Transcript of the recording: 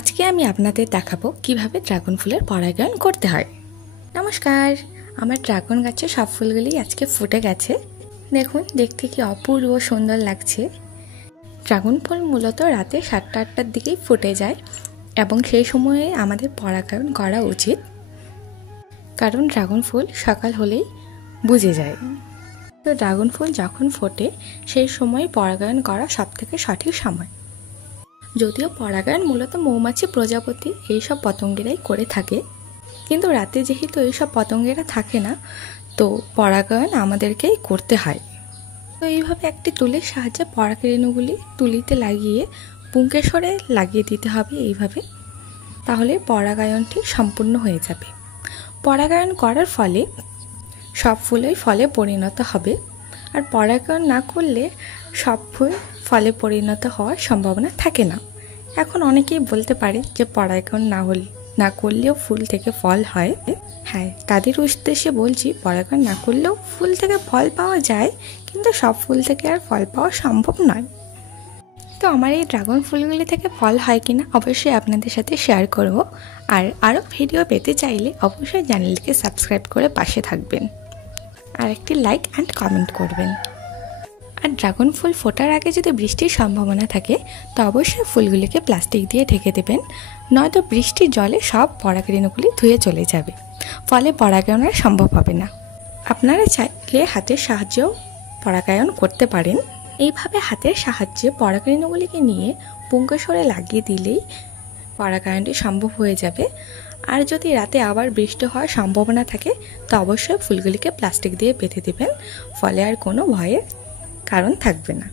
আজকে আমি আপনাদের দেখাবো কিভাবে ড্রাগন ফুলের পরাগায়ন করতে হয়। নমস্কার, আমার ড্রাগন গাছে সব ফুলগুলি আজকে ফুটে গেছে। দেখুন, দেখতে কি অপূর্ব সুন্দর লাগছে। ড্রাগন ফুল মূলত রাতে 7টা-8টার দিকেই ফুটে যায় এবং সেই সময়ে আমাদের পরাগায়ন করা উচিত, কারণ ড্রাগন ফুল সকাল হলেই বুঝে যায়। তো ড্রাগন ফুল যখন ফোটে সেই সময় পরাগায়ন করা সবথেকে সঠিক সময়। যদিও পরাগায়ন মূলত মৌমাছি, প্রজাপতি এইসব পতঙ্গেরাই করে থাকে, কিন্তু রাতে যেহেতু এইসব পতঙ্গেরা থাকে না, তো পরাগায়ন আমাদেরকেই করতে হয়। তো এইভাবে একটি তুলির সাহায্যে পরাগরেণুগুলি তুলিতে লাগিয়ে পুংকেশরে লাগিয়ে দিতে হবে এইভাবে, তাহলে পরাগায়নটি সম্পূর্ণ হয়ে যাবে। পরাগায়ন করার ফলে সব ফুলই ফলে পরিণত হবে, আর পরাগায়ন না করলে সব ফুল ফলে পরিণত হওয়ার সম্ভাবনা থাকে না। এখন অনেকেই বলতে পারে যে পরাগায়ন না করলেও ফুল থেকে ফল হয়। হ্যাঁ, তাদের উদ্দেশ্যে বলছি, পরাগায়ন না করলেও ফুল থেকে ফল পাওয়া যায়, কিন্তু সব ফুল থেকে আর ফল পাওয়া সম্ভব নয়। তো আমার এই ড্রাগন ফুলগুলি থেকে ফল হয় কিনা অবশ্যই আপনাদের সাথে শেয়ার করব। আর আরও ভিডিও পেতে চাইলে অবশ্যই চ্যানেলটিকে সাবস্ক্রাইব করে পাশে থাকবেন, আর একটি লাইক অ্যান্ড কমেন্ট করবেন। আর ড্রাগন ফুল ফোটার আগে যদি বৃষ্টির সম্ভাবনা থাকে তো অবশ্যই ফুলগুলিকে প্লাস্টিক দিয়ে ঢেকে দেবেন, নয়তো বৃষ্টির জলে সব পরাগরেণুগুলি ধুয়ে চলে যাবে, ফলে পরাগায়ন আর সম্ভব হবে না। আপনারা চাইলে হাতের সাহায্যেও পরাগায়ন করতে পারেন। এইভাবে হাতের সাহায্যে পরাগরেণুগুলিকে নিয়ে পুংকেশরে লাগিয়ে দিলেই পরাগায়নটি সম্ভব হয়ে যাবে। আর যদি রাতে আবার বৃষ্টি হওয়ার সম্ভাবনা থাকে তো অবশ্যই ফুলগুলিকে প্লাস্টিক দিয়ে বেঁধে দেবেন, ফলে আর কোনো ভয়ের কারণ থাকবে না।